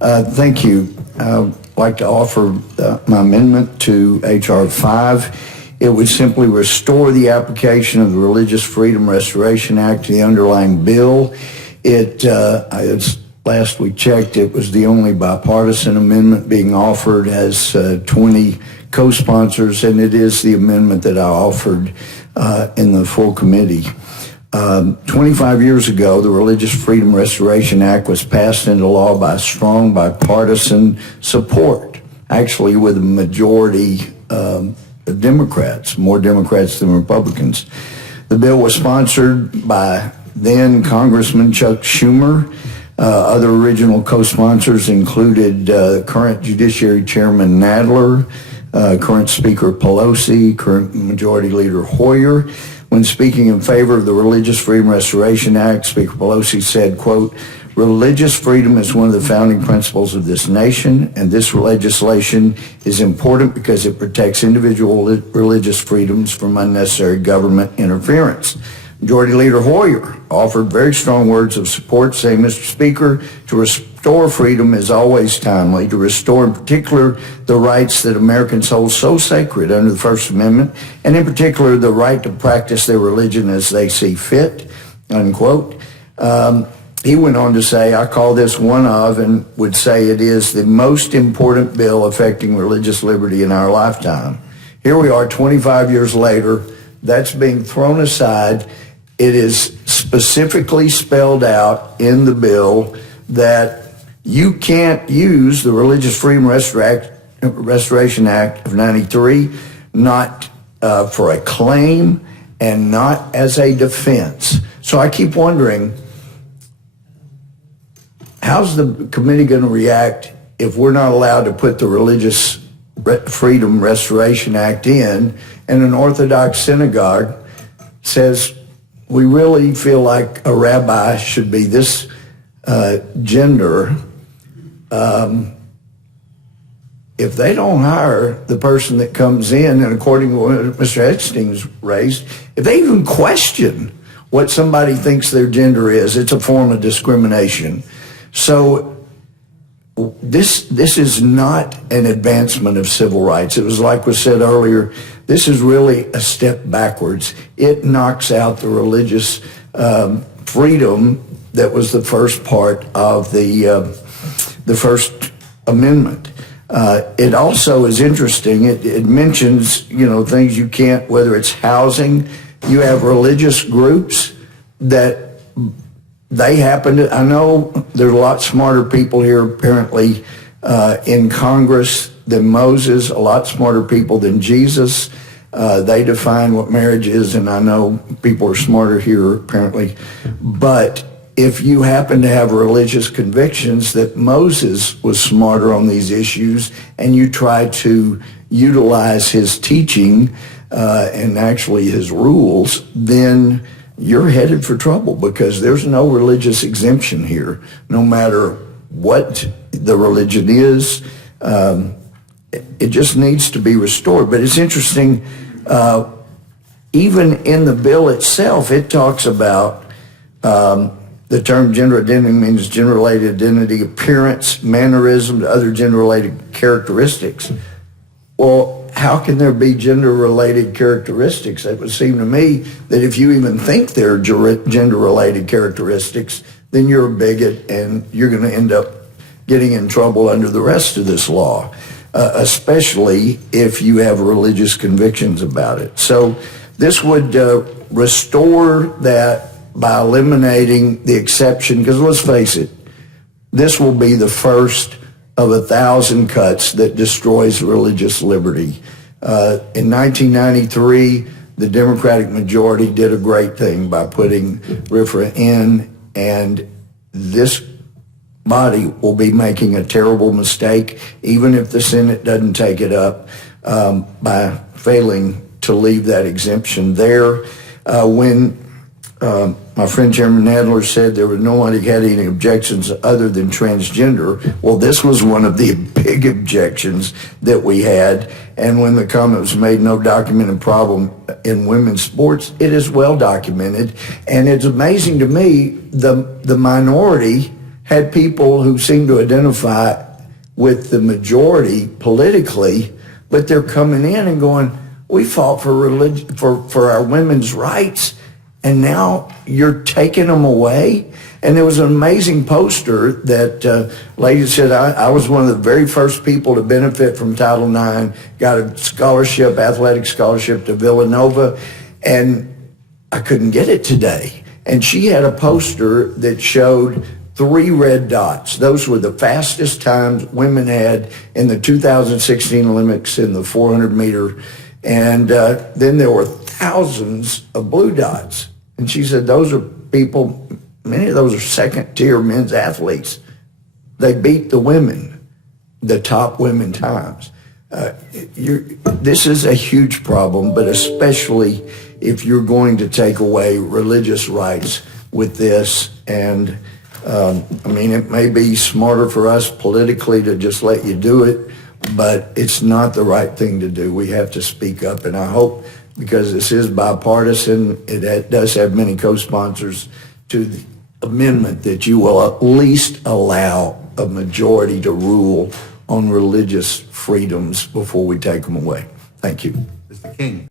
Thank you. I'd like to offer my amendment to H.R. 5. It would simply restore the application of the Religious Freedom Restoration Act to the underlying bill. Last we checked, it was the only bipartisan amendment being offered, has 20 co-sponsors, and it is the amendment that I offered in the full committee. 25 years ago, the Religious Freedom Restoration Act was passed into law by strong bipartisan support, actually with a majority of Democrats, more Democrats than Republicans. The bill was sponsored by then Congressman Chuck Schumer. Other original co-sponsors included current Judiciary Chairman Nadler, current Speaker Pelosi, current Majority Leader Hoyer. When speaking in favor of the Religious Freedom Restoration Act, Speaker Pelosi said, quote, "Religious freedom is one of the founding principles of this nation, and this legislation is important because it protects individual religious freedoms from unnecessary government interference." Majority Leader Hoyer offered very strong words of support, saying, "Mr. Speaker, to restore freedom is always timely. To restore in particular the rights that Americans hold so sacred under the First Amendment, and in particular the right to practice their religion as they see fit," unquote. He went on to say, "I call this one of, and would say it is the most important bill affecting religious liberty in our lifetime." Here we are 25 years later, that's being thrown aside. It is specifically spelled out in the bill that you can't use the Religious Freedom Restoration Act of 93, not for a claim and not as a defense. So I keep wondering, how's the committee going to react if we're not allowed to put the Religious Freedom Restoration Act in, and an Orthodox synagogue says, "We really feel like a rabbi should be this gender." If they don't hire the person that comes in, and according to what Mr. Epstein's raised, if they even question what somebody thinks their gender is, it's a form of discrimination. So this is not an advancement of civil rights. It was like was said earlier, this is really a step backwards. It knocks out the religious freedom that was the first part of the First Amendment. It also is interesting. It mentions, things you can't, whether it's housing. You have religious groups that they happen to, I know there's a lot smarter people here apparently in Congress than Moses, a lot smarter people than Jesus. They define what marriage is, and I know people are smarter here apparently. But if you happen to have religious convictions that Moses was smarter on these issues, and you try to utilize his teaching and actually his rules, then you're headed for trouble, because there's no religious exemption here, no matter what the religion is. It just needs to be restored. But it's interesting, even in the bill itself, it talks about the term gender identity means gender-related identity, appearance, mannerism, other gender-related characteristics. Well, how can there be gender-related characteristics? It would seem to me that if you even think there are gender-related characteristics, then you're a bigot and you're going to end up getting in trouble under the rest of this law, especially if you have religious convictions about it. So this would restore that by eliminating the exception, because let's face it, this will be the first of 1,000 cuts that destroys religious liberty. In 1993, the Democratic majority did a great thing by putting RFRA in, and this body will be making a terrible mistake, even if the Senate doesn't take it up, by failing to leave that exemption there. When my friend Chairman Nadler said there was nobody had any objections other than transgender. Well, this was one of the big objections that we had. And when the comment was made, no documented problem in women's sports, it is well documented. And it's amazing to me, the minority had people who seemed to identify with the majority politically, but they're coming in and going, we fought for religion, for our women's rights, and now you're taking them away. And there was an amazing poster that lady said, I was one of the very first people to benefit from Title IX, got a scholarship, athletic scholarship to Villanova, and I couldn't get it today. And she had a poster that showed 3 red dots. Those were the fastest times women had in the 2016 Olympics in the 400 meter. And then there were thousands of blue dots. And she said, those are people, many of those are second-tier men's athletes. They beat the women, the top women times. This is a huge problem, but especially if you're going to take away religious rights with this. And I mean, it may be smarter for us politically to just let you do it, but it's not the right thing to do. We have to speak up, and I hope, because this is bipartisan, it does have many co-sponsors to the amendment, that you will at least allow a majority to rule on religious freedoms before we take them away. Thank you. Mr. King.